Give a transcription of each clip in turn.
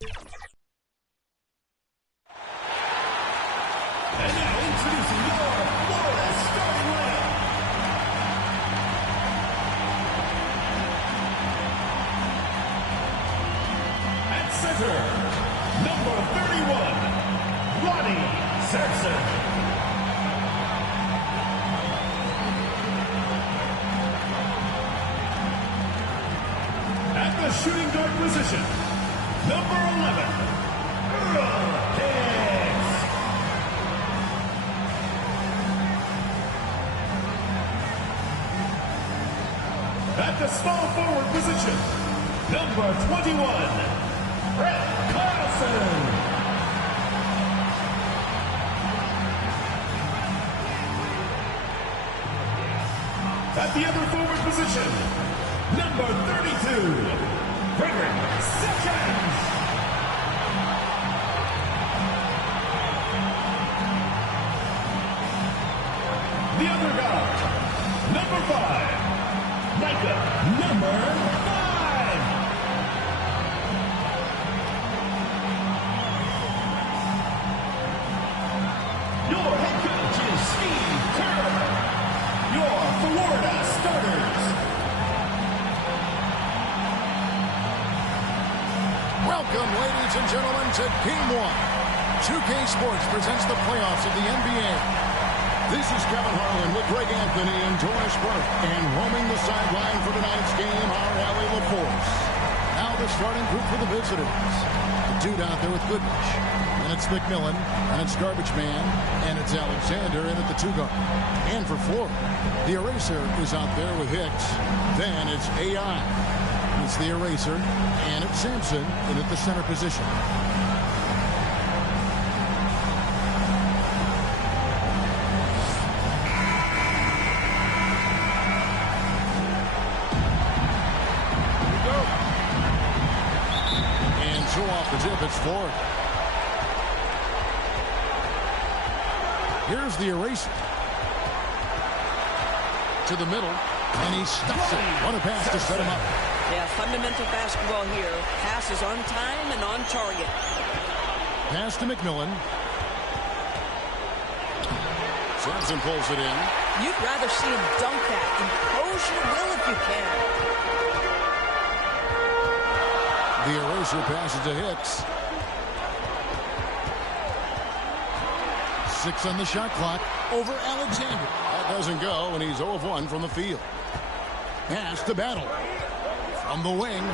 And now introducing your Florida starting lineup. At center, number 31, Ronnie Sampson. At the shooting guard position, number 11, Earl Hicks. At the small forward position, number 21, Brett Carlson. At the other forward position, number 32, Frederick Sessions. The other guard, number 5, Micah, number 5. Your head coach is Steve Kerr. Your Florida starters. Welcome, ladies and gentlemen, to Game 1. 2K Sports presents the playoffs of the NBA. This is Kevin Harlan with Greg Anthony and Doris Burke. And roaming the sideline for tonight's game, our Allie LaForce. Now the starting group for the visitors. The dude out there with Goodrich. And it's McMillan. And it's Garbage Man. And it's Alexander in at the 2-guard. And for Florida, the eraser is out there with Hicks. Then it's AI. It's the eraser. And it's Sampson in at the center position. It's Ford. Here's the eraser. To the middle, and he stuffs it. What a pass to set him up. Yeah, fundamental basketball here. Passes on time and on target. Pass to McMillan. Sampson pulls it in. You'd rather see him dunk that. Impose your will if you can. The eraser passes to Hicks. 6 on the shot clock. Over Alexander. That doesn't go, and he's 0 of 1 from the field. Pass to Battle. From the wing.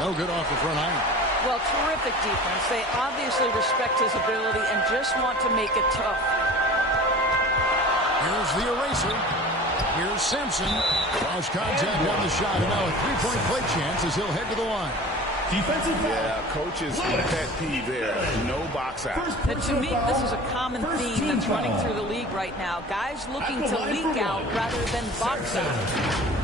No good off the front iron. Well, terrific defense. They obviously respect his ability and just want to make it tough. Here's the eraser. Here's Sampson. Cross contact on the shot, and now a three-point play chance as he'll head to the line. Defensive foul. Yeah, coach's pet peeve there. No box out. And to me, this is a common theme that's running through the league right now. Guys looking to leak out rather than box out.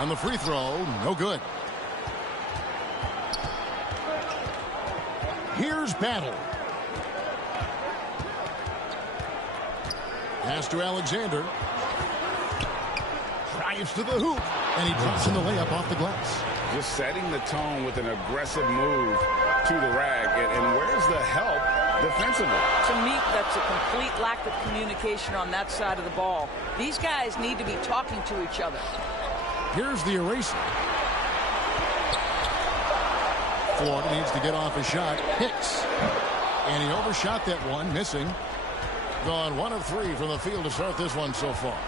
On the free throw, no good. Here's Battle. Pass to Alexander. Drives to the hoop. And he drops in the layup off the glass. Just setting the tone with an aggressive move to the rack. And where's the help defensively? To me, that's a complete lack of communication on that side of the ball. These guys need to be talking to each other. Here's the eraser. Ford needs to get off a shot. Hicks. And he overshot that one, missing. Gone 1 of 3 from the field to start this one so far.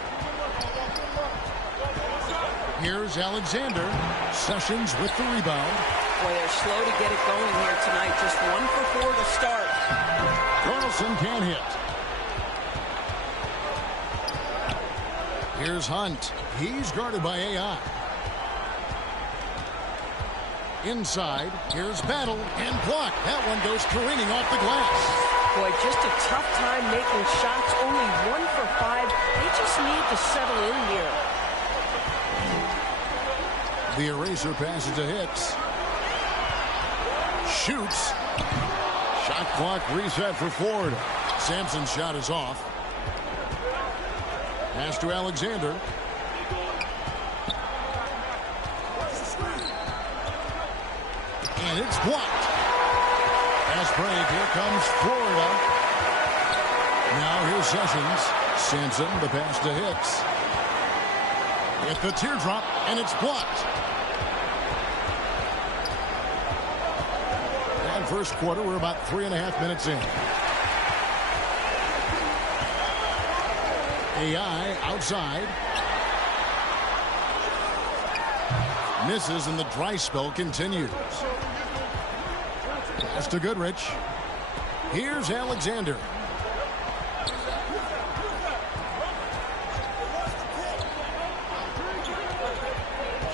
Here's Alexander. Sessions with the rebound. Boy, they're slow to get it going here tonight. Just 1 for 4 to start. Carlson can't hit. Here's Hunt. He's guarded by AI. Inside, here's Battle and blocked. That one goes careening off the glass. Boy, just a tough time making shots. Only 1 for 5. They just need to settle in here. The eraser passes to Hicks. shoots. Shot clock reset for Florida. Sampson's shot is off. Pass to Alexander. And it's blocked. Fast break. Here comes Florida. Now here's Sessions. Sampson, the pass to Hicks. At the teardrop, and it's blocked. And first quarter, we're about 3.5 minutes in. AI outside. Misses, and the dry spell continues. Pass to Goodrich. Here's Alexander.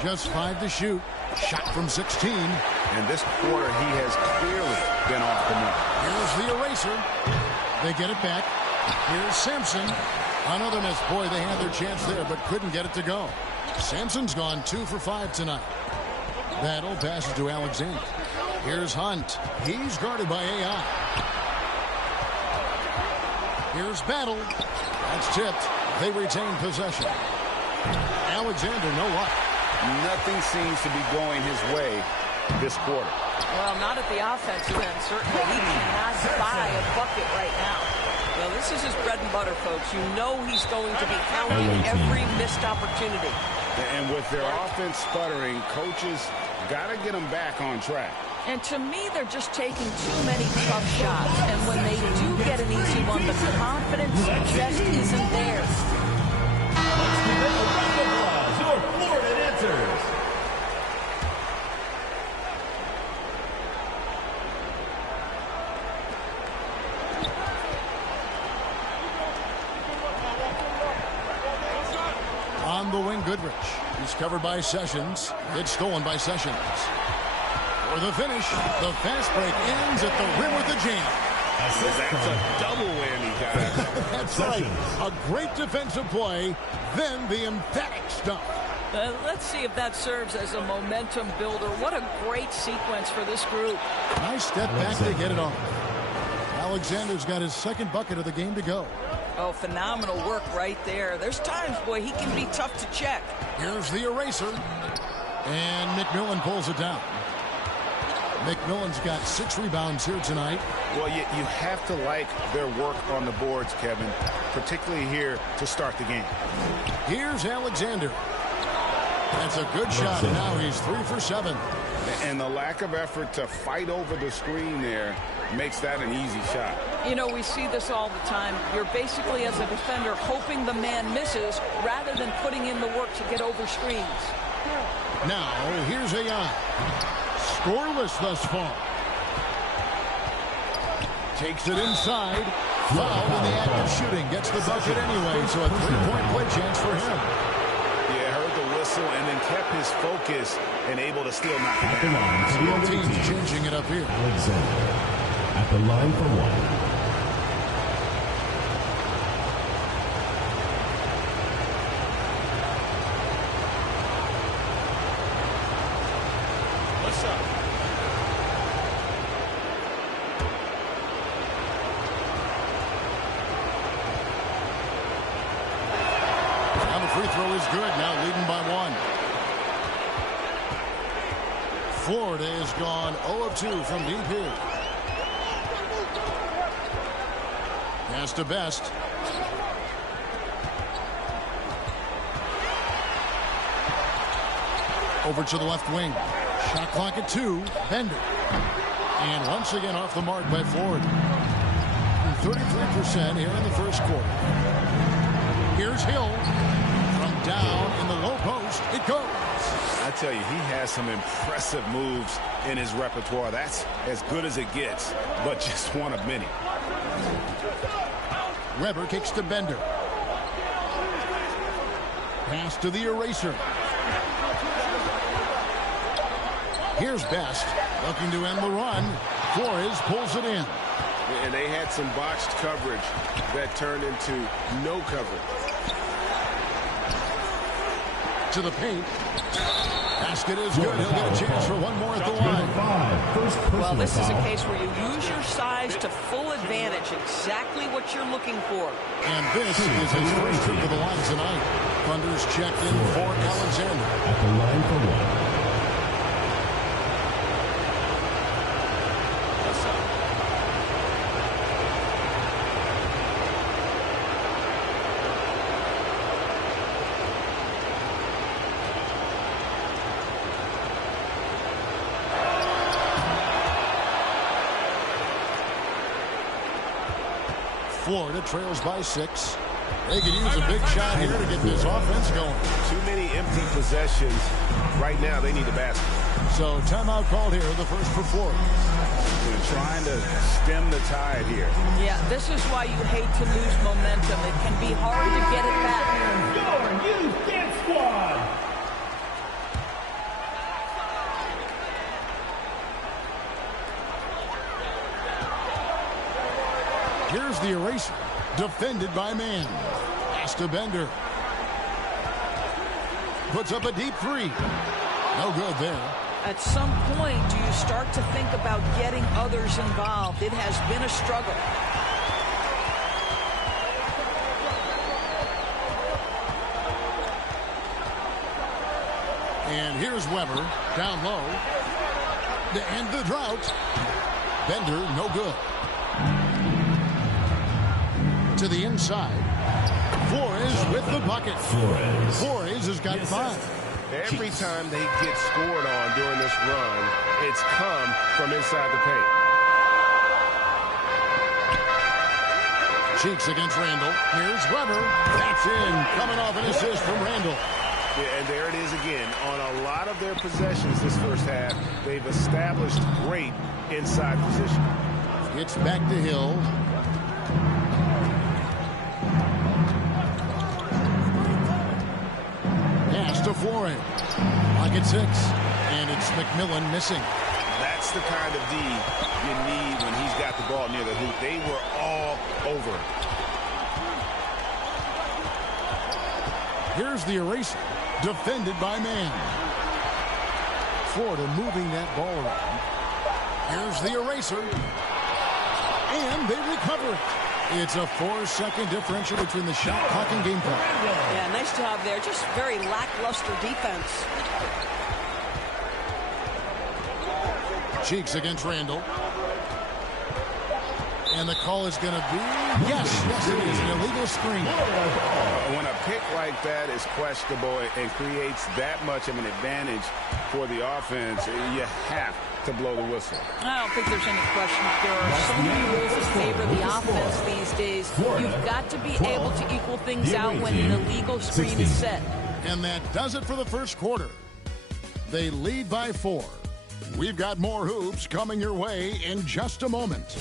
Just 5 to shoot. Shot from 16. And this quarter, he has clearly been off the mark. Here's the eraser. They get it back. Here's Sampson. Another miss. Boy, they had their chance there, but couldn't get it to go. Sampson's gone 2 for 5 tonight. Battle passes to Alexander. Here's Hunt. He's guarded by AI. Here's Battle. That's tipped. They retain possession. Alexander, no luck. Nothing seems to be going his way this quarter. Well, not at the offensive end. Certainly, he cannot buy a bucket right now. Well, this is his bread and butter, folks. You know he's going to be counting every missed opportunity. And with their offense sputtering, coaches got to get them back on track. And to me, they're just taking too many tough shots. And when they do get an easy one, the confidence just isn't there. Let's give it a round of applause, your Florida answers. On the wing, Goodrich. He's covered by Sessions. It's stolen by Sessions. For the finish, the fast break ends at the rim with the jam. That's a double whammy, guys. That's right. A great defensive play, then the emphatic stuff. Let's see if that serves as a momentum builder. What a great sequence for this group. Nice step back to get it off. Alexander's got his second bucket of the game to go. Oh, phenomenal work right there. There's times, boy, he can be tough to check. Here's the eraser. And McMillan pulls it down. McMillan's got 6 rebounds here tonight. Well, you have to like their work on the boards, Kevin, particularly here to start the game. Here's Alexander. That's a good shot, and now he's 3 for 7. And the lack of effort to fight over the screen there makes that an easy shot. You know, we see this all the time. You're basically, as a defender, hoping the man misses rather than putting in the work to get over screens. Now, here's AI. Scoreless thus far. Takes it inside. Fouled in the act of shooting. Gets the bucket anyway, so a 3-point play chance for him. Yeah, heard the whistle and then kept his focus and able to still knock it down. Both teams changing it up here. Alexander at the line for 1. Free throw is good, now leading by 1. Florida is gone 0 of 2 from deep here. Pass to Best. Over to the left wing. Shot clock at 2. Bender. And once again off the mark by Florida. 33% here in the first quarter. Here's Hill. Down in the low post, it goes. I tell you, he has some impressive moves in his repertoire. That's as good as it gets, but just one of many. Weber kicks to Bender. Pass to the eraser. Here's Best, looking to end the run. Flores pulls it in. And they had some botched coverage that turned into no coverage. To the paint. Basket is good. He'll get a chance for one more at the line. Well, this is a case where you use your size to full advantage, exactly what you're looking for. And this is his first trip to the line tonight. Thunder's checked in for Alexander. At the line for one. Florida trails by 6. They could use a big shot here to get this offense going. Too many empty possessions. Right now, they need a basket. So timeout called here, the first for Florida. They're trying to stem the tide here. Yeah, this is why you hate to lose momentum. It can be hard to get it back. Your youth dance squad. Here's the eraser. Defended by man. Pass to Bender. Puts up a deep 3. No good there. At some point, do you start to think about getting others involved? It has been a struggle. And here's Weber. Down low. To end the drought. Bender, no good. To the inside. Flores with the bucket. Flores has got 5. Every time they get scored on during this run, it's come from inside the paint. Cheeks against Randall. Here's Weber. That's in. Coming off an assist from Randall. Yeah, and there it is again. On a lot of their possessions this first half, they've established great inside position. Gets back to Hill. Pass to Flores. Pocket 6. And it's McMillan missing. That's the kind of D you need when he's got the ball near the hoop. They were all over it. Here's the eraser. Defended by man. Florida moving that ball around. Here's the eraser. And they recover it. It's a 4-second differential between the shot clock and game clock. Yeah, nice job there. Just very lackluster defense. Cheeks against Randall. And the call is going to be, yes, it is an illegal screen. When a pick like that is questionable and creates that much of an advantage for the offense, you have to blow the whistle. I don't think there's any question. There are so many rules that favor the offense these days. You've got to be able to equal things out when an illegal screen is set. And that does it for the first quarter. They lead by 4. We've got more hoops coming your way in just a moment.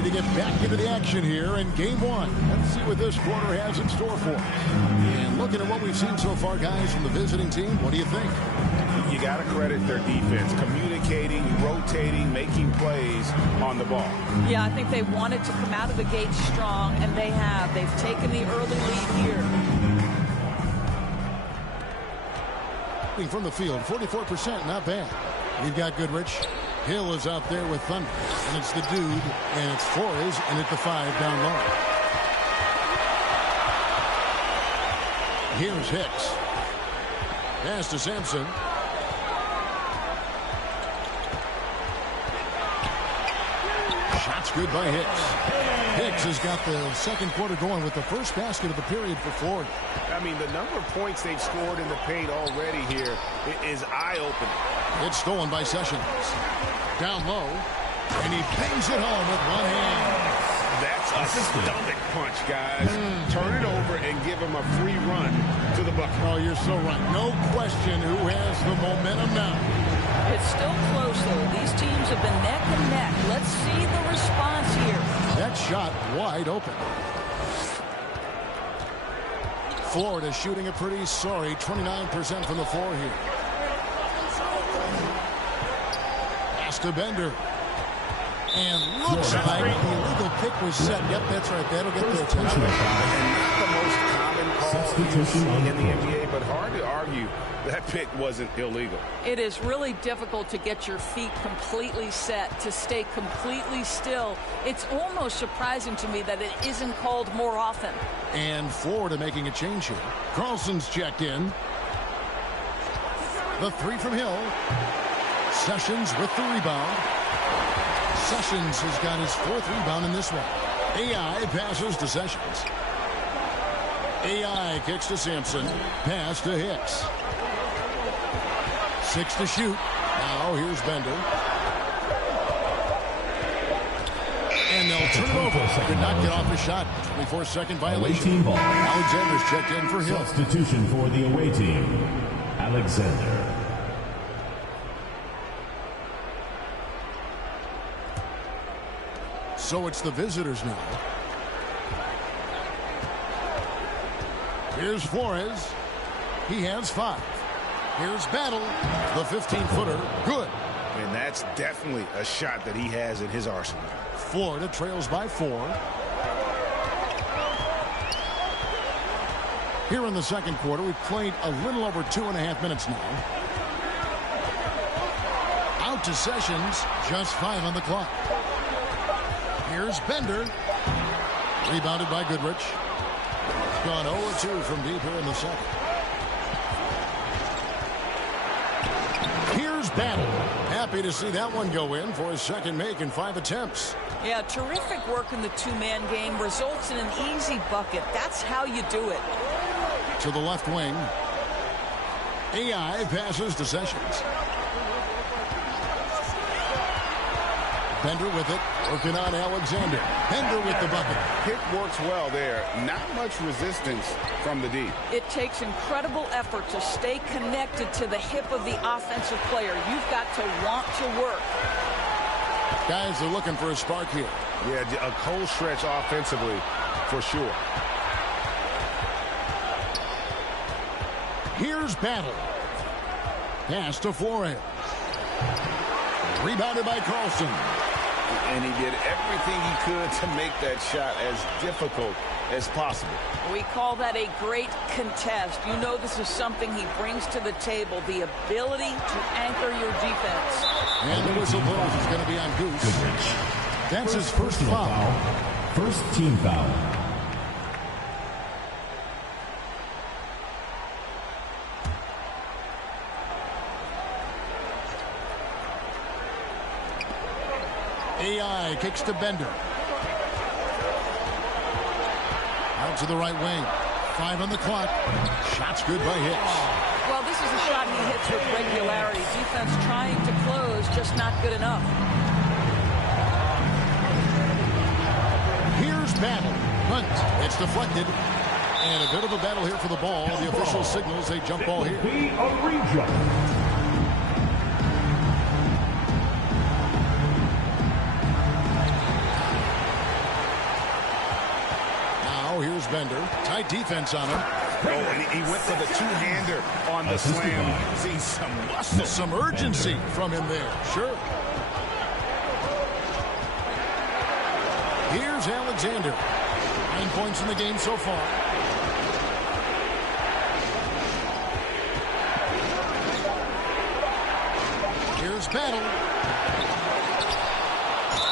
To get back into the action here in game 1. Let's see what this quarter has in store for us. And looking at what we've seen so far, guys, from the visiting team, what do you think? You got to credit their defense, communicating, rotating, making plays on the ball. Yeah, I think they wanted to come out of the gate strong, and they have. They've taken the early lead here. From the field, 44%, not bad. We've got Goodrich. Hill is out there with Thunder. And it's the dude, and it's Flores, and at the 5 down low. Here's Hicks. Pass to Sampson. Shot's good by Hicks. Hicks has got the second quarter going with the first basket of the period for Florida. I mean, the number of points they've scored in the paint already here is eye-opening. It's stolen by Sessions. Down low, and he bangs it home with one hand. That's a stomach punch, guys. Turn it over and give him a free run to the bucket. Oh, you're so right. No question who has the momentum now. It's still close, though. These teams have been neck and neck. Let's see the response here. That shot wide open. Florida shooting a pretty sorry 29% from the floor here. to Bender. And looks like the illegal kick was set. Yep, that's right. That'll get the attention. And not the most common call you see in the NBA, but hard to argue that pick wasn't illegal. It is really difficult to get your feet completely set, to stay completely still. It's almost surprising to me that it isn't called more often. And Florida making a change here. Carlson's checked in. The three from Hill. Sessions with the rebound. Sessions has got his fourth rebound in this one. AI passes to Sessions. AI kicks to Sampson. Pass to Hicks. 6 to shoot. Now here's Bender. And they'll turn it over. Could not get off the shot. 24-second violation. Alexander's checked in for Hill. Substitution for the away team. Alexander. So it's the visitors now. Here's Flores. He has 5. Here's Battle. The 15-footer. Good. And that's definitely a shot that he has in his arsenal. Florida trails by 4. Here in the second quarter, we've played a little over 2.5 minutes now. Out to Sessions. Just 5 on the clock. Here's Bender. Rebounded by Goodrich. Gone 0-2 from deep here in the second. Here's Battle. Happy to see that one go in for his second make in 5 attempts. Yeah, terrific work in the two-man game. Results in an easy bucket. That's how you do it. To the left wing. AI passes to Sessions. Bender with it, working on Alexander. Bender with the bucket. Pick works well there. Not much resistance from the D. It takes incredible effort to stay connected to the hip of the offensive player. You've got to want to work. Guys are looking for a spark here. Yeah, a cold stretch offensively for sure. Here's Battle. Pass to Flores. Rebounded by Carlson. And he did everything he could to make that shot as difficult as possible. We call that a great contest. You know this is something he brings to the table, the ability to anchor your defense. And the whistle blows is going to be on Goose. That's his first foul. First team foul. AI kicks to Bender. Out to the right wing. 5 on the clock. Shot's good by Hicks. Well, this is a shot he hits with regularity. Defense trying to close, just not good enough. Here's Battle. Hunt. It's deflected. And a bit of a battle here for the ball. The official signals a jump ball here. Be a re-jump. Here's Bender. Tight defense on him. Oh, and he went for the two-hander on the slam. See some muscle. Some urgency from him there. Sure. Here's Alexander. 9 points in the game so far. Here's Battle.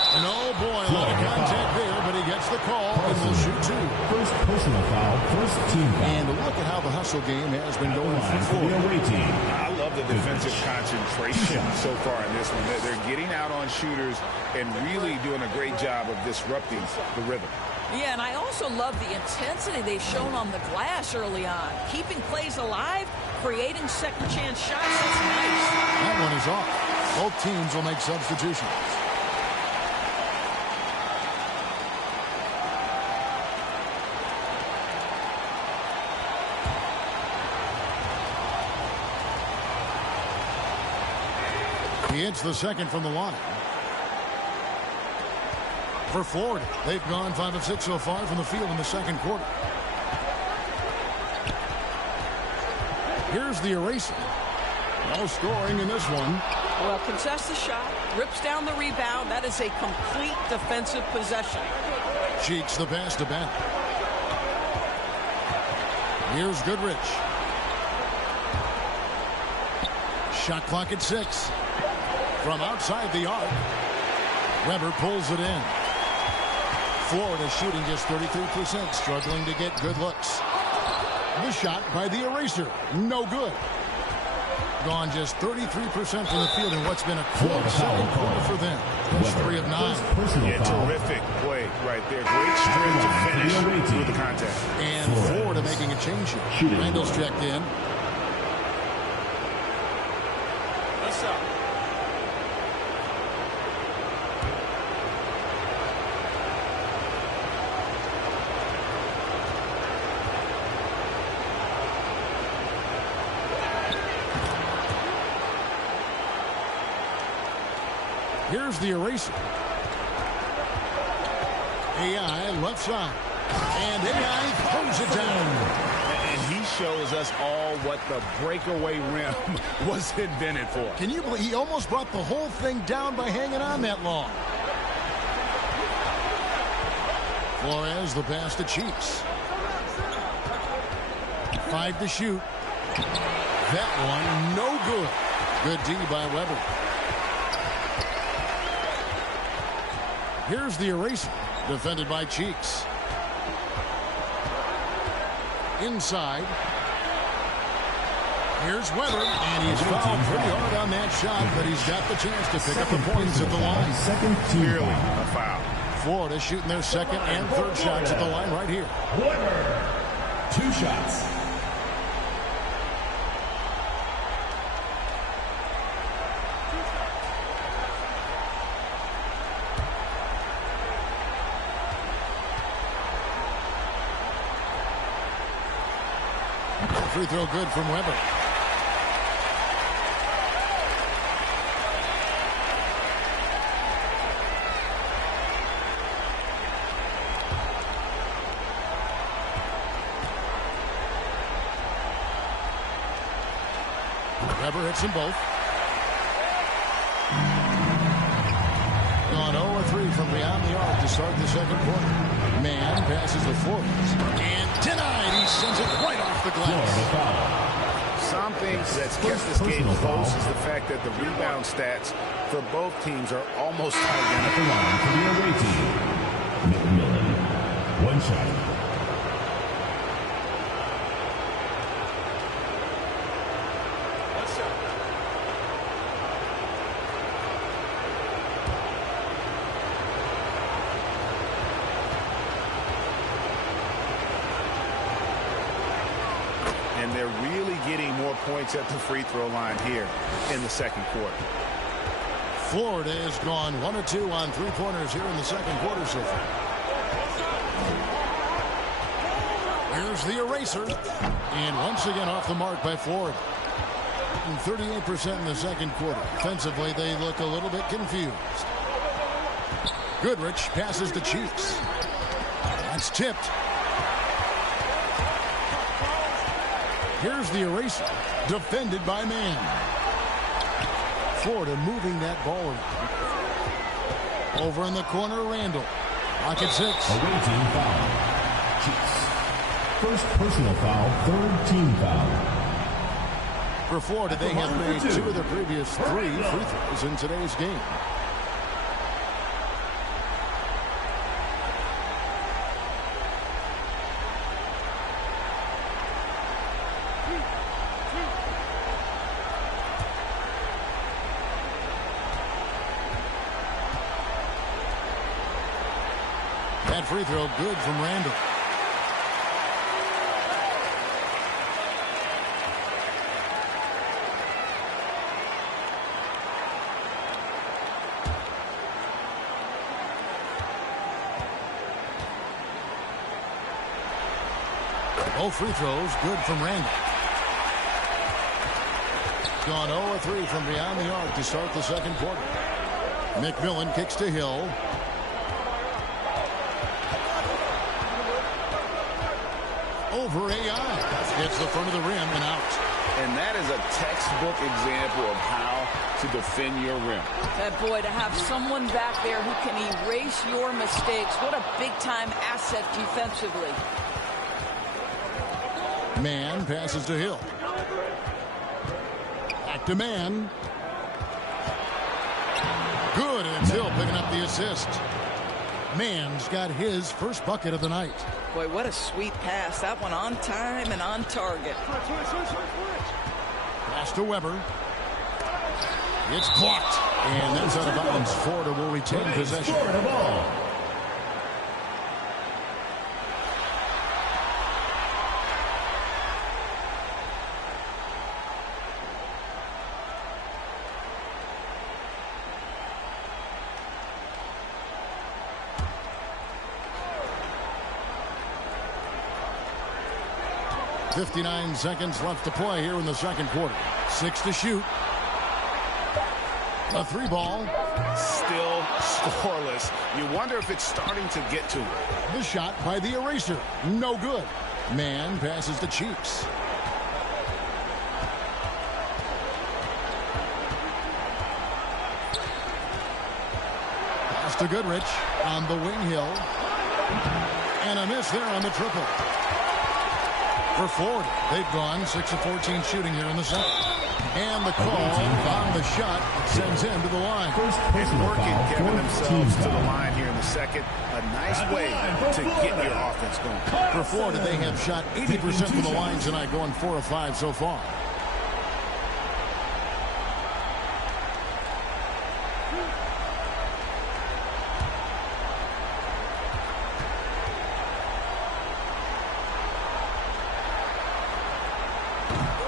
And oh boy, a lot of contact there, but he gets the call and will shoot 2. First personal foul, first team foul. And look at how the hustle game has been going for the away team. I love the defensive concentration so far in this one. They're getting out on shooters and really doing a great job of disrupting the rhythm. Yeah, and I also love the intensity they've shown on the glass early on. Keeping plays alive, creating second chance shots. That's nice. That one is off. Both teams will make substitutions. He hits the second from the line. For Florida, they've gone 5 of 6 so far from the field in the second quarter. Here's the eraser. No scoring in this one. Well, contests the shot, rips down the rebound. That is a complete defensive possession. Cheeks the pass to Ben. Here's Goodrich. Shot clock at 6. From outside the arc, Weber pulls it in. Florida shooting just 33%, struggling to get good looks. The shot by the eraser, no good. Gone just 33% from the field in what's been a close second quarter for them. Just 3 of 9. Yeah, terrific play right there. Great strength to finish through the contact. And Florida making a change here. Randall's checked in. What's up? Here's the eraser. AI left side. And AI throws it down. And he shows us all what the breakaway rim was invented for. Can you believe he almost brought the whole thing down by hanging on that long? Flores the pass to Cheeks. 5 to shoot. That one no good. Good D by Weber. Here's the eraser, defended by Cheeks. Inside. Here's Weber, and he's fouled pretty hard on that shot, but he's got the chance to pick up the points at the line. Clearly a foul. Florida shooting their second and third shots at the line right here. Weber, 2 shots. Free throw good from Weber. Weber hits them both. Gone 0-3 from beyond the arc to start the second quarter. Man passes the Flores. And denied. He sends it right off the glass. Something that's kept this game close is the fact that the rebound stats for both teams are almost identical. For the away team, McMillan, 1 shot. And they're really getting more points at the free throw line here in the second quarter. Florida has gone 1 of 2 on 3-pointers here in the second quarter so far. Here's the eraser. And once again off the mark by Florida. 38% in the second quarter. Offensively, they look a little bit confused. Goodrich passes to Cheeks. That's tipped. Here's the eraser, defended by Man. Florida moving that ball around. Over in the corner, Randall. Pocket 6. Away team foul. Cheeks. First personal foul, 3rd team foul. For Florida, they have made 2 of the previous 3 free throws in today's game. That free throw good from Randall. Both free throws good from Randall. Gone 0-3 from beyond the arc to start the second quarter. McMillan kicks to Hill. Over AI. Hits the front of the rim and out. And that is a textbook example of how to defend your rim. That boy, to have someone back there who can erase your mistakes, what a big-time asset defensively. Man passes to Hill. Back to Man. Good, and it's Hill picking up the assist. Man's got his first bucket of the night. Boy, what a sweet pass. That one on time and on target. Pass to Weber. It's blocked. And that's out of bounds. Florida will retain possession. Florida ball. .59 seconds left to play here in the second quarter. 6 to shoot. A 3-ball. Still scoreless. You wonder if it's starting to get to it. The shot by the eraser. No good. Man passes to Cheeks. Pass to Goodrich on the wing. Hill. And a miss there on the triple. For Florida, they've gone 6 of 14 shooting here in the second. And the call on the shot sends him to the line. And working, getting themselves to the line here in the second. A nice way to get your offense going. For Florida, they have shot 80% from the line tonight, going 4 of 5 so far.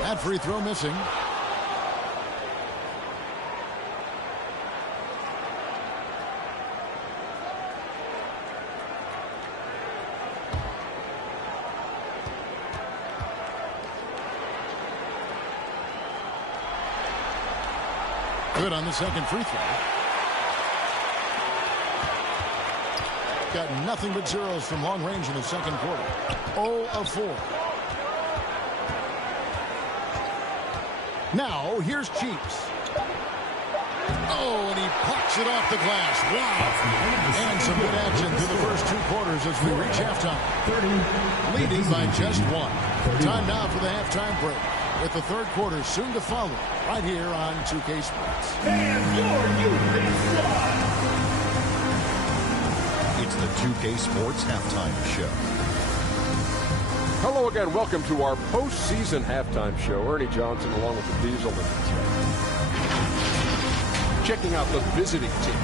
That free throw missing. Good on the second free throw. Got nothing but zeros from long range in the second quarter. 0 of 4. Now, here's Cheeks. Oh, and he pucks it off the glass. Wow. And some good action through the first 2 quarters as we reach halftime. Leading by just 1. Time now for the halftime break, with the third quarter soon to follow, right here on 2K Sports. And your Houston Squad. It's the 2K Sports Halftime Show. Hello again. Welcome to our postseason halftime show. Ernie Johnson along with the Diesel. Checking out the visiting team.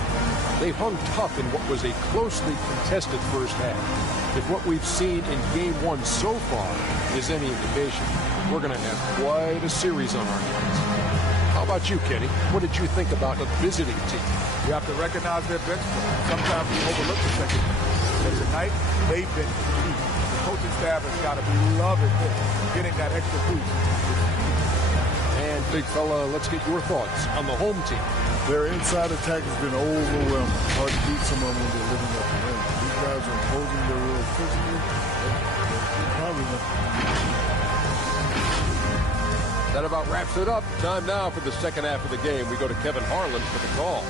They hung tough in what was a closely contested first half. If what we've seen in Game 1 so far is any indication, we're going to have quite a series on our hands. How about you, Kenny? What did you think about the visiting team? You have to recognize their bench play. Sometimes we overlook the second. But tonight, they've been key. Coaching staff has got to be loving this, getting that extra boost. And, big fella, let's get your thoughts on the home team. Their inside attack has been overwhelming. Hard to beat someone when they're living up the rim. These guys are imposing their will physically. Probably not. That about wraps it up. Time now for the second half of the game. We go to Kevin Harlan for the call.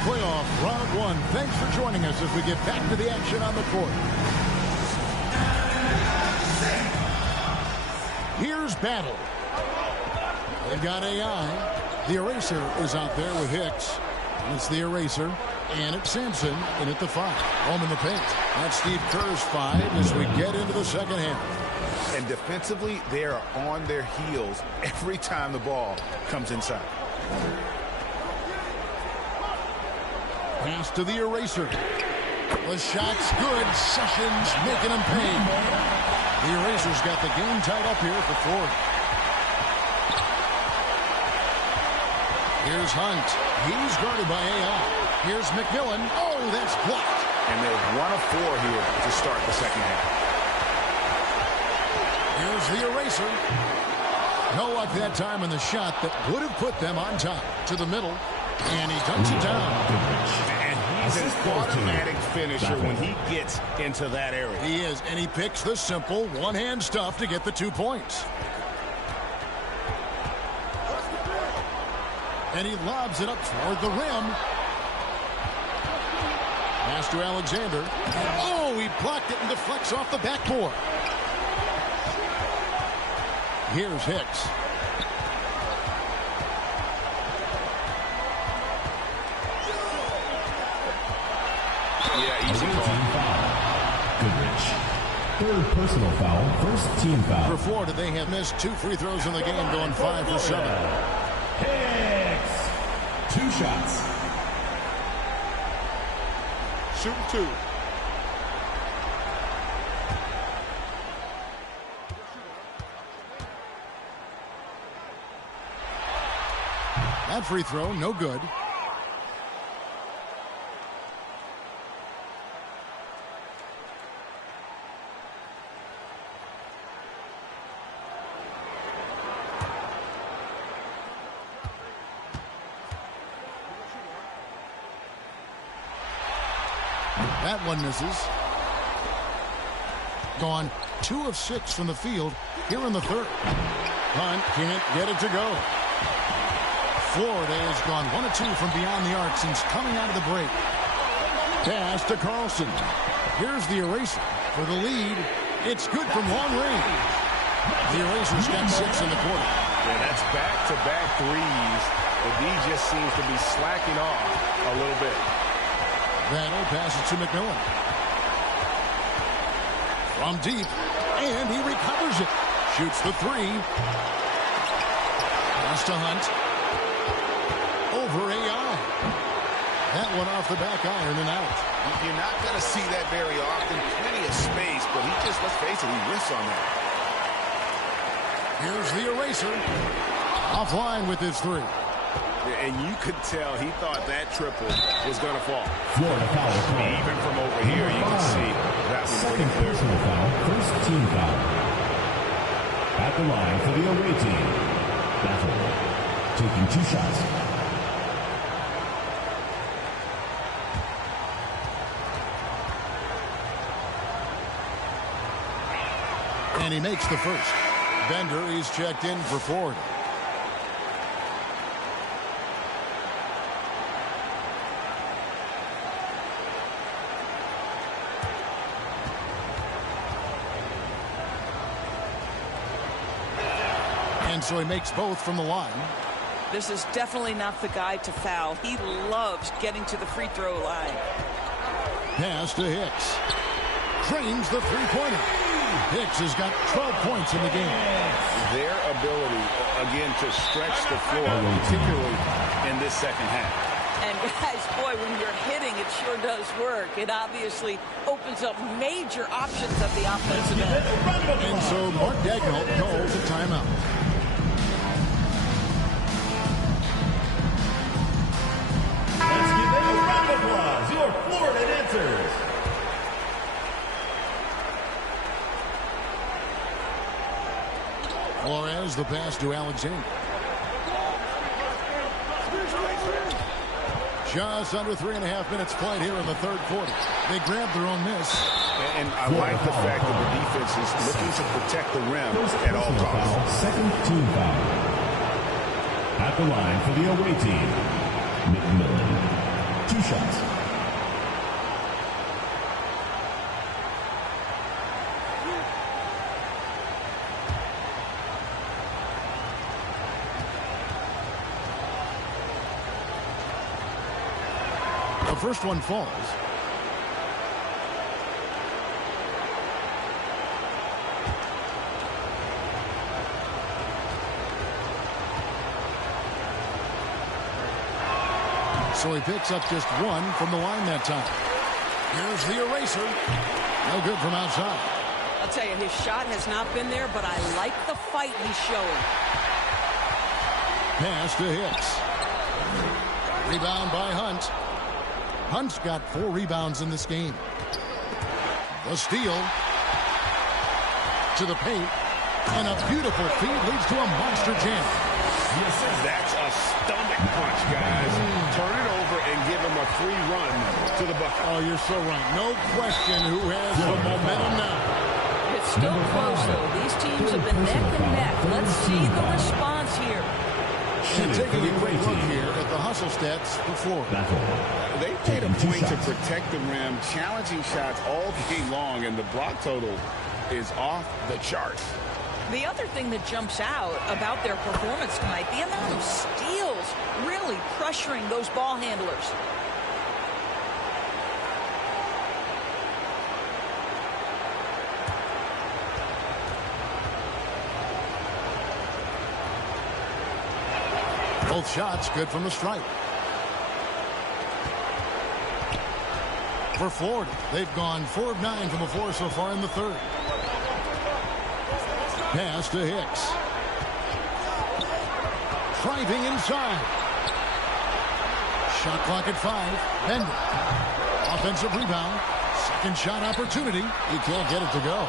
Playoff round 1. Thanks for joining us as we get back to the action on the court. Here's Battle. They've got AI. The eraser is out there with Hicks. And it's the eraser. And it's Sampson in at the 5. Home in the paint. That's Steve Kerr's 5 as we get into the second half. And defensively, they are on their heels every time the ball comes inside. Pass to the eraser. The shot's good. Sessions making him pay. The eraser's got the game tied up here for Florida. Here's Hunt. He's guarded by AI. Here's McMillan. Oh, that's blocked. And they're 1 of 4 here to start the second half. Here's the eraser. No luck that time on the shot that would have put them on top. To the middle, and he dunks it down. And he's an automatic finisher when he gets into that area. He is, and he picks the simple one-hand stuff to get the 2 points. And he lobs it up toward the rim. Pass to Alexander. Oh, he blocked it and deflects off the backboard. Here's Hicks. Yeah, easy call. Goodrich. Third personal foul, first team foul. For Florida, they have missed 2 free throws in the game, going 5 for 7. Hicks. 2 shots. Shooting 2. That free throw, no good. That one misses. Gone 2 of 6 from the field here in the third. Hunt can't get it to go. Florida has gone 1 of 2 from beyond the arc since coming out of the break. Pass to Carlson. Here's the eraser for the lead. It's good from long range. The eraser's got 6 in the quarter. Yeah, that's back-to-back threes. The D just seems to be slacking off a little bit. Battle passes to McMillan. From deep, and he recovers it. Shoots the 3. Pass to Hunt. Over AI. That one off the back iron and out. You're not going to see that very often. Plenty of space, but he just, let's face it, he whiffs on that. Here's the eraser. Offline with his 3. And you could tell he thought that triple was going to fall. Florida foul. Even from over here, you can see that one pretty Second clear. personal foul, first team foul. At the line for the away team. Battle. Taking 2 shots. And he makes the first. Bender is checked in for Florida. And so he makes both from the line. This is definitely not the guy to foul. He loves getting to the free throw line. Pass to Hicks. Drains the 3-pointer. Hicks has got 12 points in the game. Their ability, again, to stretch the floor, particularly in this second half. And guys, boy, when you're hitting, it sure does work. It obviously opens up major options at the offensive end. And so Mark Daigneault calls a timeout. Let's give them a round of applause. Your Florida dancers. Flores the pass to Alexander. Just under 3.5 minutes played here in the third quarter. They grabbed their own miss. And I like the fact that the defense is looking to protect the rim at all costs. Second team foul. At the line for the away team. McMillan. 2 shots. The first one falls. So he picks up just 1 from the line that time. Here's the eraser. No good from outside. I'll tell you, his shot has not been there, but I like the fight he's showing. Pass to Hicks. Rebound by Hunt. Hunt's got 4 rebounds in this game. The steal. To the paint. And a beautiful feed leads to a monster jam. Yes, that's a stomach punch, guys. Turn it over and give him a free run to the bucket. Oh, you're so right. No question who has the momentum now. It's still close, though. These teams have been neck and neck. Let's see the response here. And taking a quick look here at the hustle stats for Florida. They made a point to protect the rim, challenging shots all game long, and the block total is off the charts. The other thing that jumps out about their performance tonight, the amount of steals really pressuring those ball handlers. Both shots good from the stripe. For Florida, they've gone 4 of 9 from the floor so far in the third. Pass to Hicks. Driving inside. Shot clock at 5. Bender. Offensive rebound. Second shot opportunity. He can't get it to go.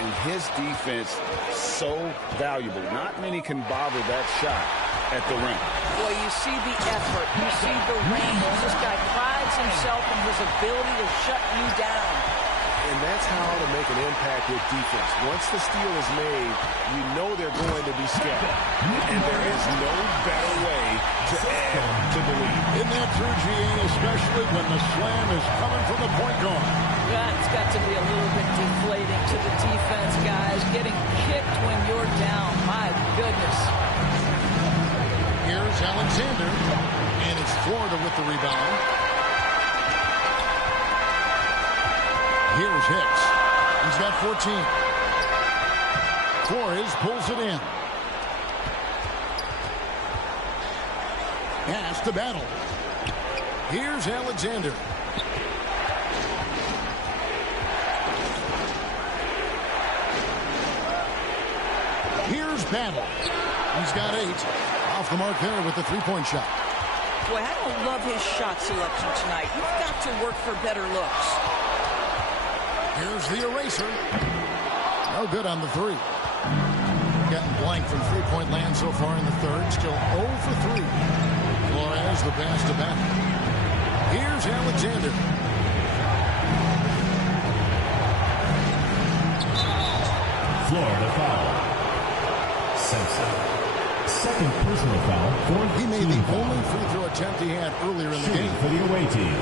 And his defense so valuable. Not many can bother that shot at the rim. Boy, you see the effort. You see the range. This guy prides himself on his ability to shut you down. And that's how to make an impact with defense. Once the steal is made, you know they're going to be scattered. And there is no better way to add to the lead. Isn't that true, GA, especially when the slam is coming from the point guard? That's got to be a little bit deflating to the defense, guys. Getting kicked when you're down. My goodness. Here's Alexander, and it's Florida with the rebound. Here's Hicks. He's got 14. Flores pulls it in. Pass to Battle. Here's Alexander. Here's Battle. He's got 8. Off the mark there with the three-point shot. Boy, I don't love his shot selection tonight. You've got to work for better looks. Here's the eraser. No good on the 3. Getting blank from three-point land so far in the third. Still 0 for 3. Flores the pass to Battle. Here's Alexander. Florida foul. Simpson. Second personal foul for He made the only free throw attempt he had earlier in the game. for the away team.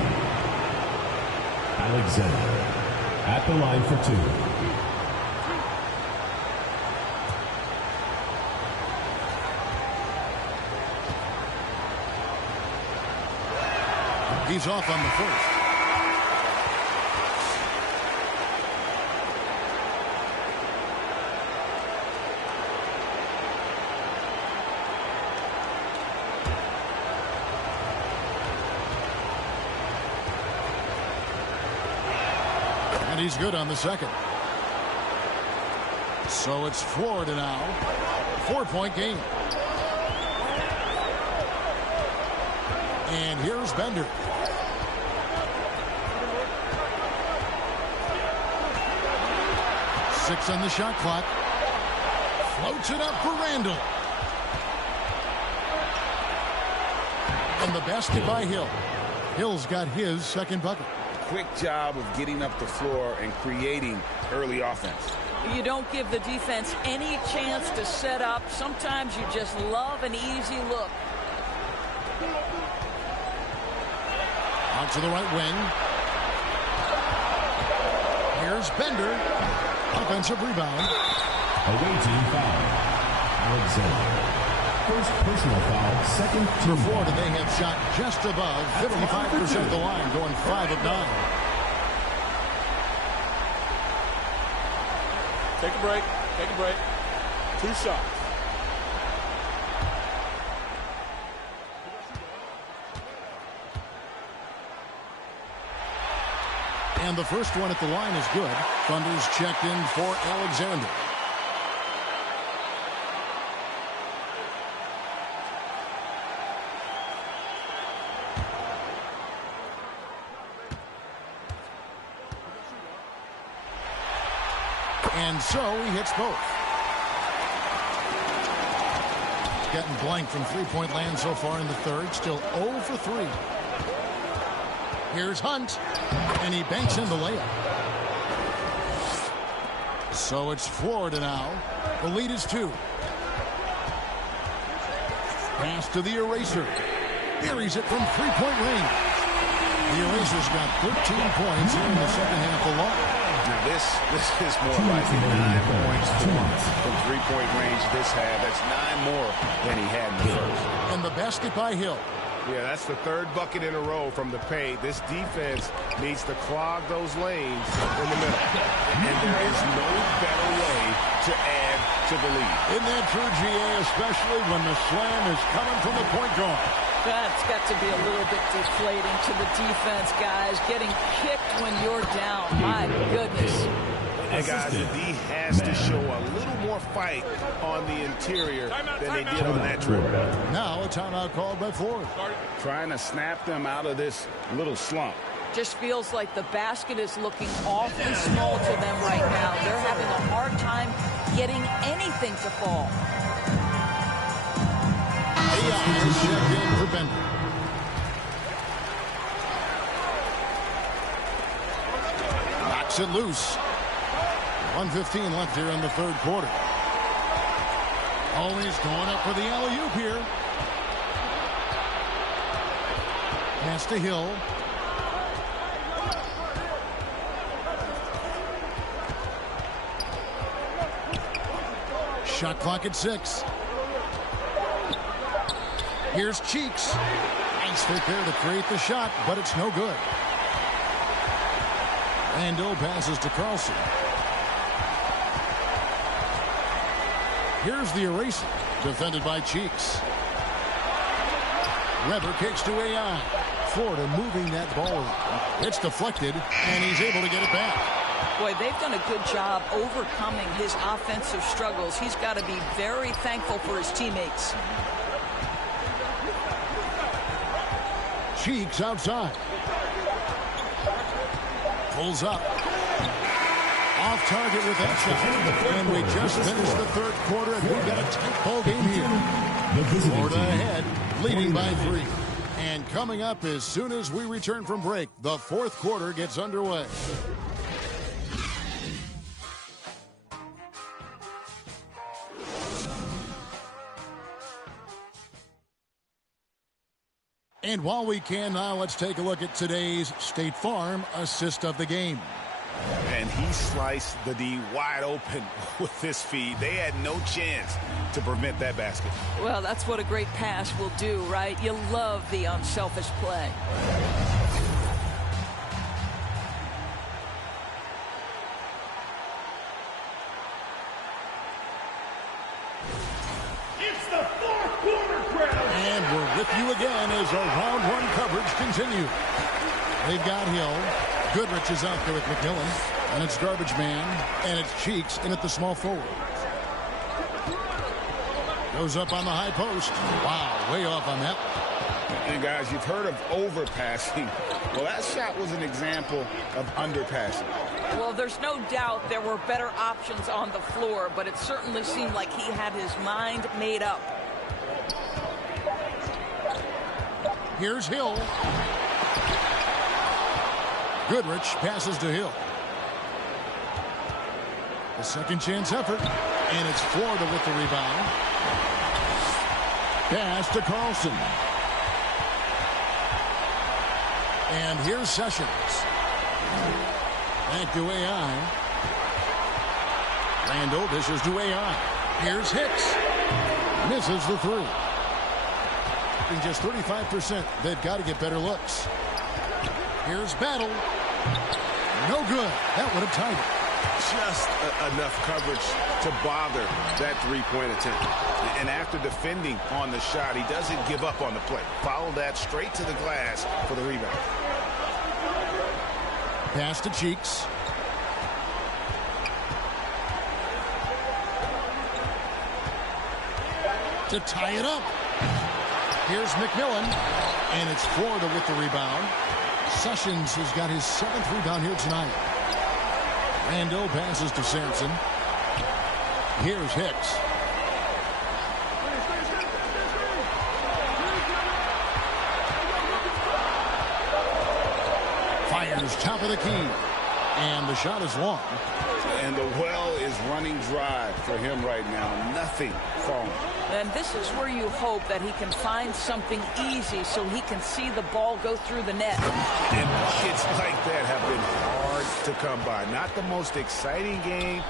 Alexander at the line for 2. He's off on the first. And he's good on the second. So it's Florida now. 4-point game. And here's Bender. Six on the shot clock. Floats it up for Randall. And the basket by Hill. Hill's got his second bucket. Quick job of getting up the floor and creating early offense. You don't give the defense any chance to set up. Sometimes you just love an easy look. Out to the right wing. Here's Bender. Offensive rebound. Away team foul. Alexander. First personal foul, second team For Florida, foul. they have shot just above 55% of the line, going 5 of 9. Take a break. Take a break. 2 shots. And the first one at the line is good. Thunder's checked in for Alexander. And so he hits both. getting blanked from three-point land so far in the third. Still 0 for 3. Here's Hunt, and he banks in the layup. So it's Florida now. The lead is 2. Pass to the eraser. Buries it from three-point range. The eraser's got 13 points here in the second half alone. Now this is more like 9 points from three-point range this half. That's 9 more than he had in the first. And the basket by Hill. Yeah, that's the third bucket in a row from the paint. This defense needs to clog those lanes in the middle. And there is no better way to add to the lead. Isn't that true, GA, especially when the slam is coming from the point guard? That's got to be a little bit deflating to the defense, guys. Getting kicked when you're down. My goodness. And guys, the D has to show a little more fight on the interior than they did on that trip. Now a timeout called by Florida. Trying to snap them out of this little slump. Just feels like the basket is looking awfully small to them right now. They're having a hard time getting anything to fall. AI is checked in for Bender. Knocks it loose. 1:15 left here in the third quarter. Always going up for the alley-oop here. Pass to Hill. Shot clock at 6. Here's Cheeks. Nice fit there to create the shot, but it's no good. Randall passes to Carlson. Here's the eraser, defended by Cheeks. Weber kicks to AI. Florida moving that ball. It's deflected, and he's able to get it back. Boy, they've done a good job overcoming his offensive struggles. He's got to be very thankful for his teammates. Cheeks outside. Pulls up. Off target with that shot. And we just finished the third quarter, and we've got a tight ball game here. Florida ahead, leading by 3. And coming up as soon as we return from break, the fourth quarter gets underway. And while we can now, let's take a look at today's State Farm assist of the game. And he sliced the D wide open with his feed. They had no chance to prevent that basket. Well, that's what a great pass will do, right? You love the unselfish play. And we're with you again as our round one coverage continues. They've got Hill. Goodrich is out there with McMillan. And it's Garbage Man. And it's Cheeks in at the small forward. Goes up on the high post. Wow, way off on that. And guys, you've heard of overpassing. Well, that shot was an example of underpassing. Well, there's no doubt there were better options on the floor, but it certainly seemed like he had his mind made up. Here's Hill. Goodrich passes to Hill. A second chance effort. And it's Florida with the rebound. Pass to Carlson. And here's Sessions. Back to AI. Randall dishes to AI. Here's Hicks. Misses the 3. In just 35%, they've got to get better looks. Here's Battle. No good. That would have tied it. Just enough coverage to bother that three-point attempt. And after defending on the shot, he doesn't give up on the play. Follow that straight to the glass for the rebound. Pass to Cheeks. To tie it up. Here's McMillan. And it's Florida with the rebound. Sessions has got his 7th rebound here tonight. Randall passes to Sampson. Here's Hicks. Here's top of the key. And the shot is long. And the well is running dry for him right now. Nothing falling. And this is where you hope that he can find something easy so he can see the ball go through the net. And buckets like that have been hard to come by. Not the most exciting game.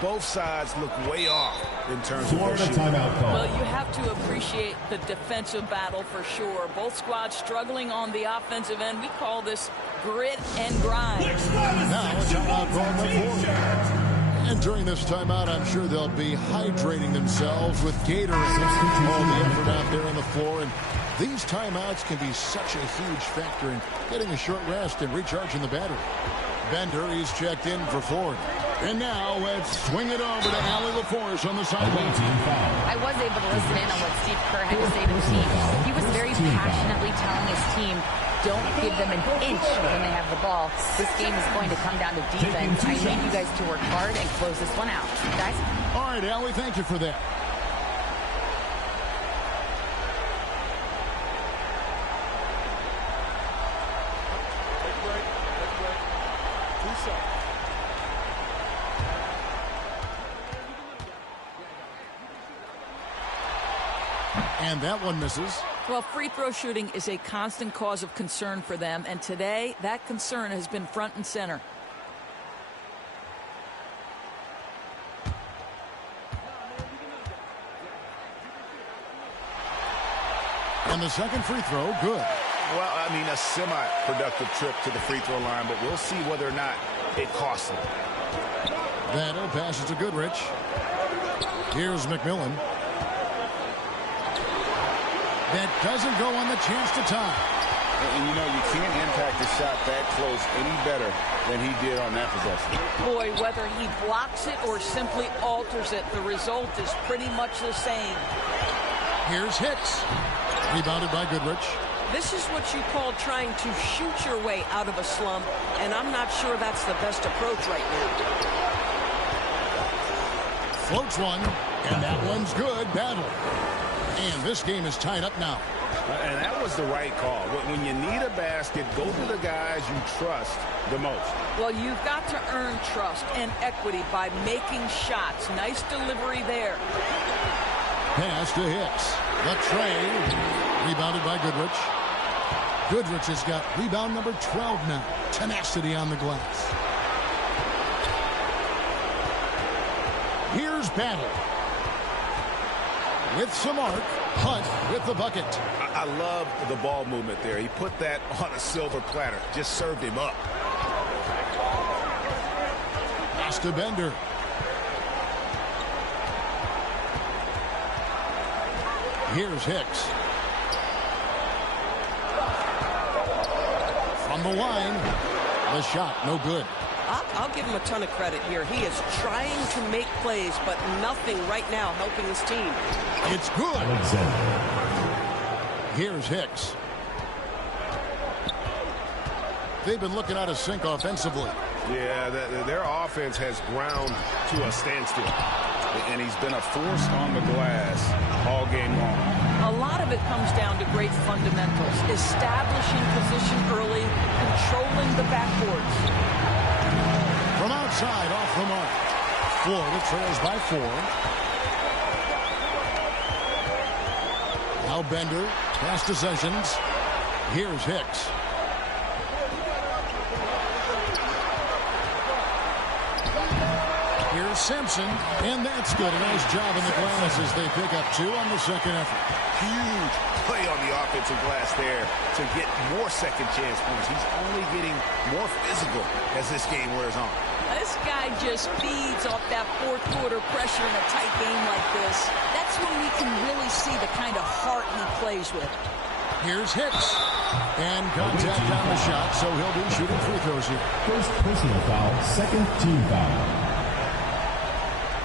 Both sides look way off in terms of their shooting. Timeout call. Well, you have to appreciate the defensive battle for sure. Both squads struggling on the offensive end. We call this grit and grind. Now a timeout called by Ford. And during this timeout, I'm sure they'll be hydrating themselves with Gatorade. All the effort out there on the floor. And these timeouts can be such a huge factor in getting a short rest and recharging the battery. Bender, he's checked in for Ford. And now let's swing it over to Allie LaForce on the sideline. I was able to listen in on what Steve Kerr had to say to the team. He was very passionately telling his team, don't give them an inch when they have the ball. This game is going to come down to defense. I need you guys to work hard and close this one out. Guys? All right, Allie, thank you for that. And that one misses. Well, free throw shooting is a constant cause of concern for them, and today that concern has been front and center. And the second free throw, good. Well, I mean, a semi-productive trip to the free throw line, but we'll see whether or not it costs them. Battle passes to Goodrich. Here's McMillan. That doesn't go on the chance to tie. And you know, you can't impact the shot that close any better than he did on that possession. Boy, whether he blocks it or simply alters it, the result is pretty much the same. Here's Hicks. Rebounded by Goodrich. This is what you call trying to shoot your way out of a slump, and I'm not sure that's the best approach right now. Floats one, and that one's good. Battle. And this game is tied up now. And that was the right call. When you need a basket, go to the guys you trust the most. Well, you've got to earn trust and equity by making shots. Nice delivery there. Pass to Hicks. The trade. Rebounded by Goodrich. Goodrich has got rebound number 12 now. Tenacity on the glass. Here's Battle. With some arc, Hunt with the bucket. I love the ball movement there. He put that on a silver platter. Just served him up. Pass to Bender. Here's Hicks. From the line, the shot, no good. I'll give him a ton of credit here. He is trying to make plays, but nothing right now helping his team. It's good. Here's Hicks. They've been looking out of sync offensively. Yeah, their offense has ground to a standstill. And he's been a force on the glass all game long. A lot of it comes down to great fundamentals. Establishing position early, controlling the backboards. From outside, off the mark. Florida trails by 4. Now Bender, pass to Sessions. Here's Hicks. Here's Simpson, and that's good. A nice job in the glass as they pick up 2 on the second effort. Huge play on the offensive glass there to get more second chance points. He's only getting more physical as this game wears on. This guy just feeds off that fourth quarter pressure in a tight game like this. That's when we can really see the kind of heart he plays with. Here's Hicks. And contact on the shot, so he'll be shooting free throws here. First personal foul, second team foul.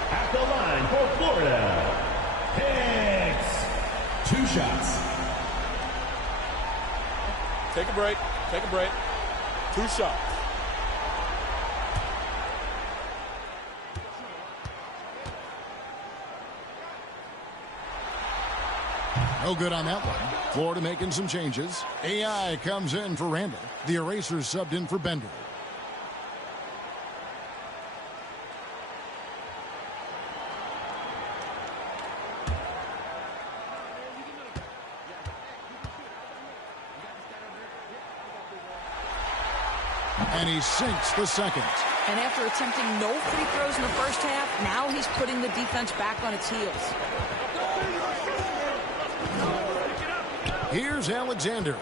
At the line for Florida, Hicks. 2 shots. Take a break. Take a break. 2 shots. No good on that one. Florida making some changes. AI comes in for Randall. The Erasers subbed in for Bender. And he sinks the second. And after attempting no free throws in the first half, now he's putting the defense back on its heels. Here's Alexander.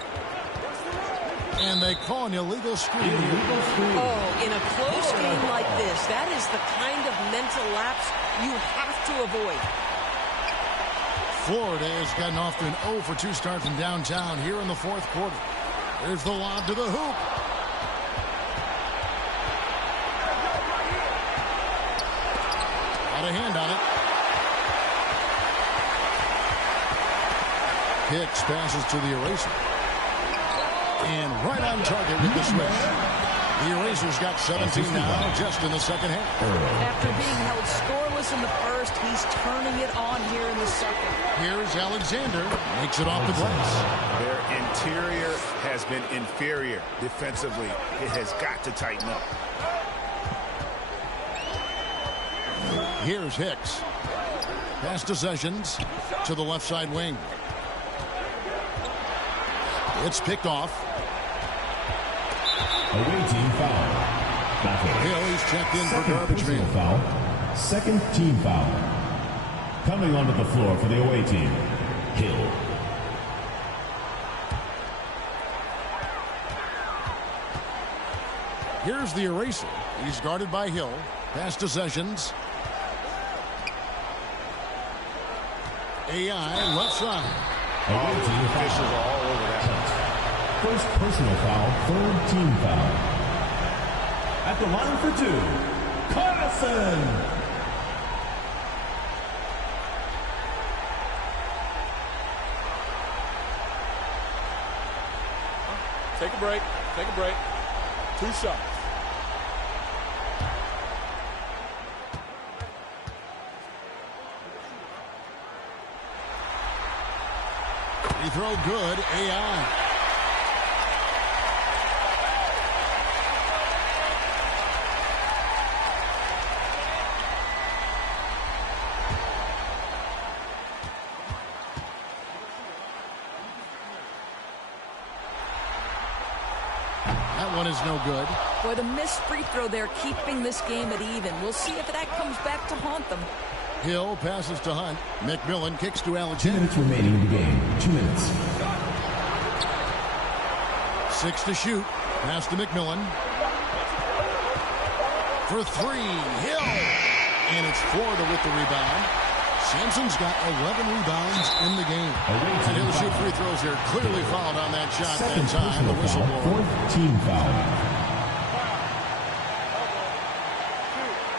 And they call an illegal screen. Oh, in a close game like this, that is the kind of mental lapse you have to avoid. Florida has gotten off to an 0 for 2 start from downtown here in the fourth quarter. There's the lob to the hoop. Got a hand on it. Hicks passes to the Eraser. And right on target with the switch. The Erasers got 17 now just in the second half. After being held scoreless in the first, he's turning it on here in the second. Here's Alexander. Makes it off the glass. Their interior has been inferior defensively. It has got to tighten up. Here's Hicks. Pass to Sessions to the left side wing. It's picked off. Away team foul. Hill, he's checked in for garbage man. Foul. Second team foul. Coming onto the floor for the away team, Hill. Here's the Eraser. He's guarded by Hill. Pass to Sessions. AI left side. Away team Officials are all over that. First personal foul, third team foul. At the line for 2, Carson. Take a break. Take a break. 2 shots. He throw good. AI. That one is no good. Boy, the missed free throw there keeping this game at even. We'll see if that comes back to haunt them. Hill passes to Hunt. McMillan kicks to 2 Alexander. minutes remaining in the game. 2 minutes. 6 to shoot. Pass to McMillan. For 3. Hill. And it's Florida with the rebound. Sampson's got 11 rebounds in the game. And he'll shoot free throws here. Clearly fouled on that shot that time. The whistle blows. Fourth team foul.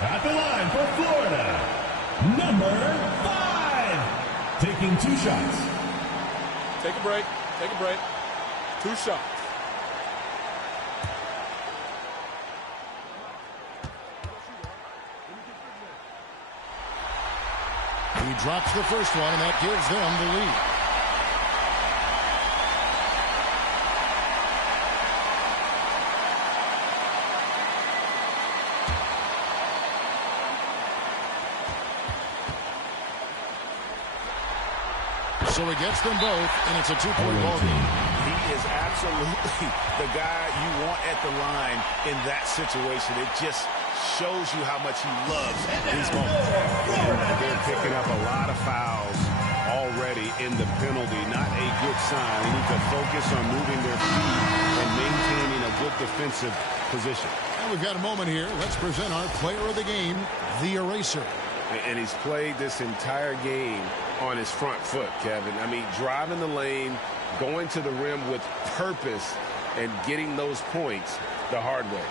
At the line for Florida, number 5. Taking 2 shots. Take a break. Take a break. 2 shots. He drops the first one, and that gives them the lead. So he gets them both, and it's a 2-point ball game. He is absolutely the guy you want at the line in that situation. It just shows you how much he loves these moments. They're picking up a lot of fouls already in the penalty. Not a good sign. They need to focus on moving their feet and maintaining a good defensive position. And we've got a moment here. Let's present our player of the game, the Eraser. And he's played this entire game on his front foot, Kevin. I mean, driving the lane, going to the rim with purpose, and getting those points the hard way.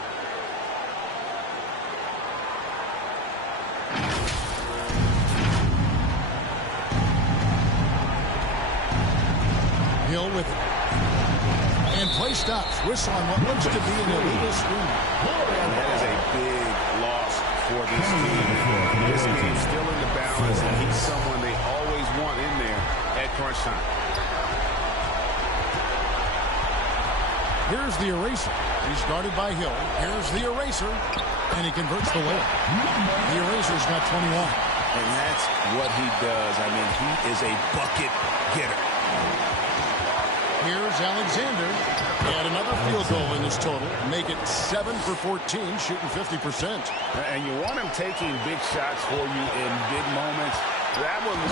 Hill with it. And play stops. Whistle on what looks to be an illegal screen. And that is a big loss for this team. This game's still in the balance, and he's someone they always want in there at crunch crunch time. Here's the eraser. He's guarded by Hill. Here's the eraser. And he converts the layup. The eraser's got 21. And that's what he does. I mean, he is a bucket getter. Here's Alexander. Add another field goal in his total. Make it 7 for 14, shooting 50%. And you want him taking big shots for you in big moments. That one was...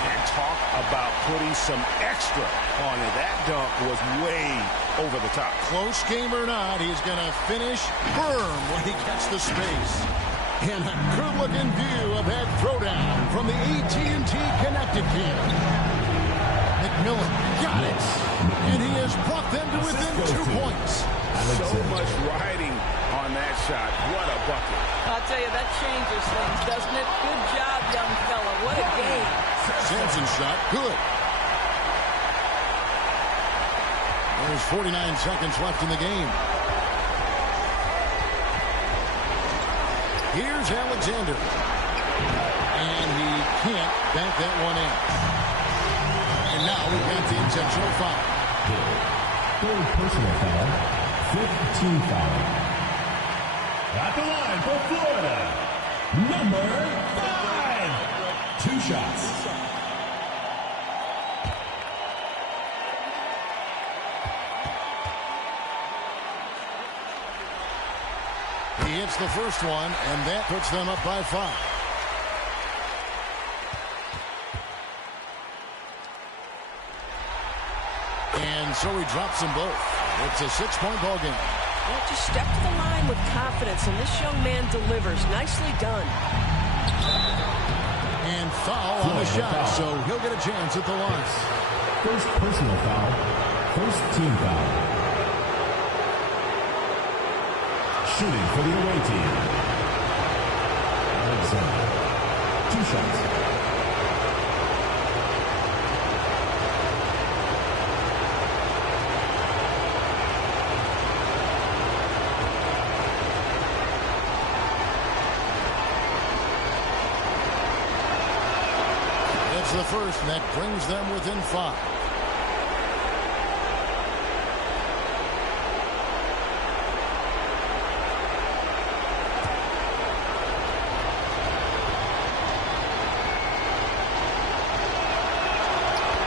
And talk about putting some extra on it. That dunk was way over the top. Close game or not, he's going to finish firm when he gets the space. And a good-looking view of that throwdown from the AT&T Connected Team. McMillan got it. And he has brought them to within 2 points. So much riding on that shot. What a bucket. I'll tell you, that changes things, doesn't it? Good job, young fella. What a game. Sampson's shot, good. There's 49 seconds left in the game. Here's Alexander. And he can't bank that one in. And now we've got the intentional foul. Third personal foul. 15 foul. At the line for Florida. Number 5. 2 shots. He hits the first one, and that puts them up by 5. And so he drops them both. It's a 6-point ball game. Well, just step to the line with confidence, and this young man delivers. Nicely done. And foul on the shot, so he'll get a chance at the line. First personal foul. First team foul. Shooting for the away team. Alexander. 2 shots. That's the first, and that brings them within 5.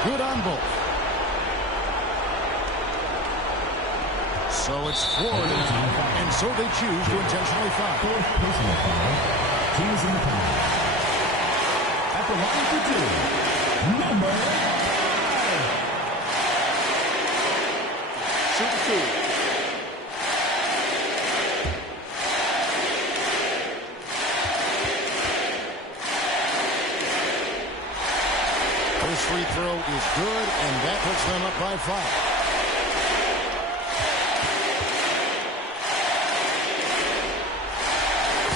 Good on both. So it's Florida now, and so they choose to intentionally foul. Fourth personal foul. Teams in the pound. At the line for 2. Number 5. Shoot 2. This free throw is good, and that puts them up by 5.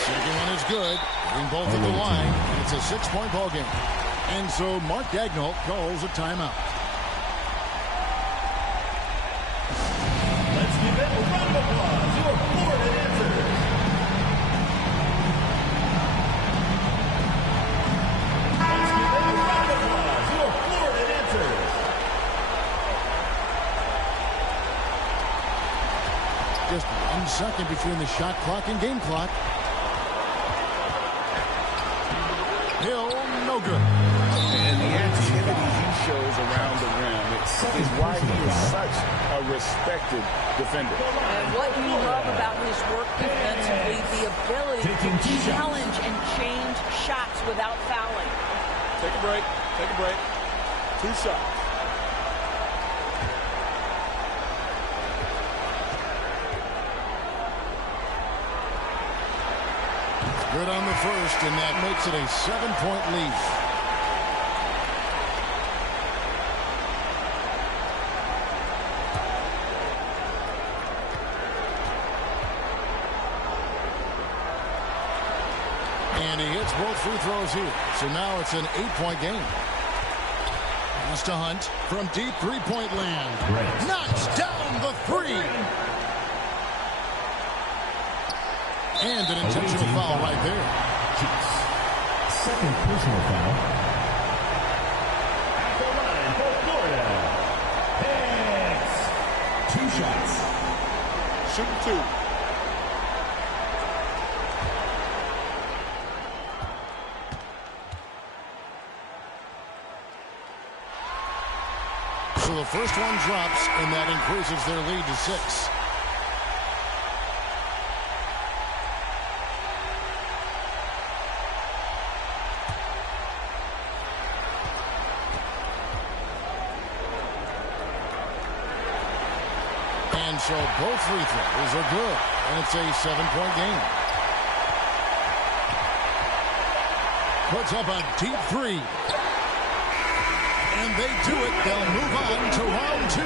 Second one is good. Getting both at the line, and it's a 6-point ball game. And so Mark Dagnall calls a timeout. Let's give it a round of applause. Your Florida answers. Let's give it a round of applause. Your Florida answers. Just 1 second between the shot clock and game clock. Hill, no good. And the activity he shows around the rim is why he is such a respected defender. And what you love about his work defensively, the ability to challenge and change shots without fouling. Take a break. Take a break. 2 shots. Good on the first, and that makes it a 7-point lead. And he hits both free throws here. So now it's an 8-point game. Pass to Hunt from deep 3-point land. Knocks down the 3. And an intentional foul right there. second personal foul. At the line for Florida, Hicks. 2 shots. Shooting 2. So the first one drops, and that increases their lead to 6. And so both free throws are good, and it's a 7-point game. Puts up a deep 3. And they do it. They'll move on to round 2.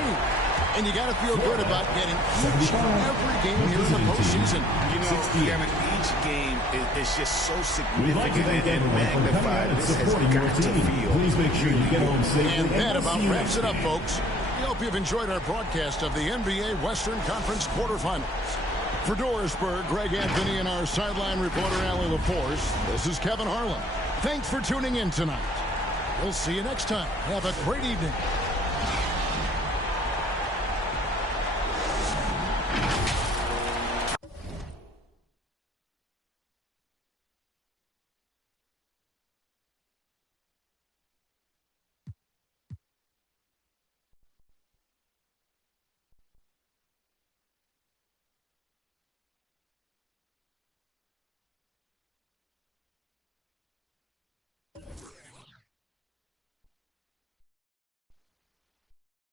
And you got to feel good about getting each and every game here in the postseason. You know, Kevin, each game is just so significant and magnified. This has got to feel. Please make sure you get home safely. And that about wraps it up, folks. We hope you've enjoyed our broadcast of the NBA Western Conference quarterfinals. For Dorisburg, Greg Anthony, and our sideline reporter, Allie LaForce, this is Kevin Harlan. Thanks for tuning in tonight. We'll see you next time. Have a great evening.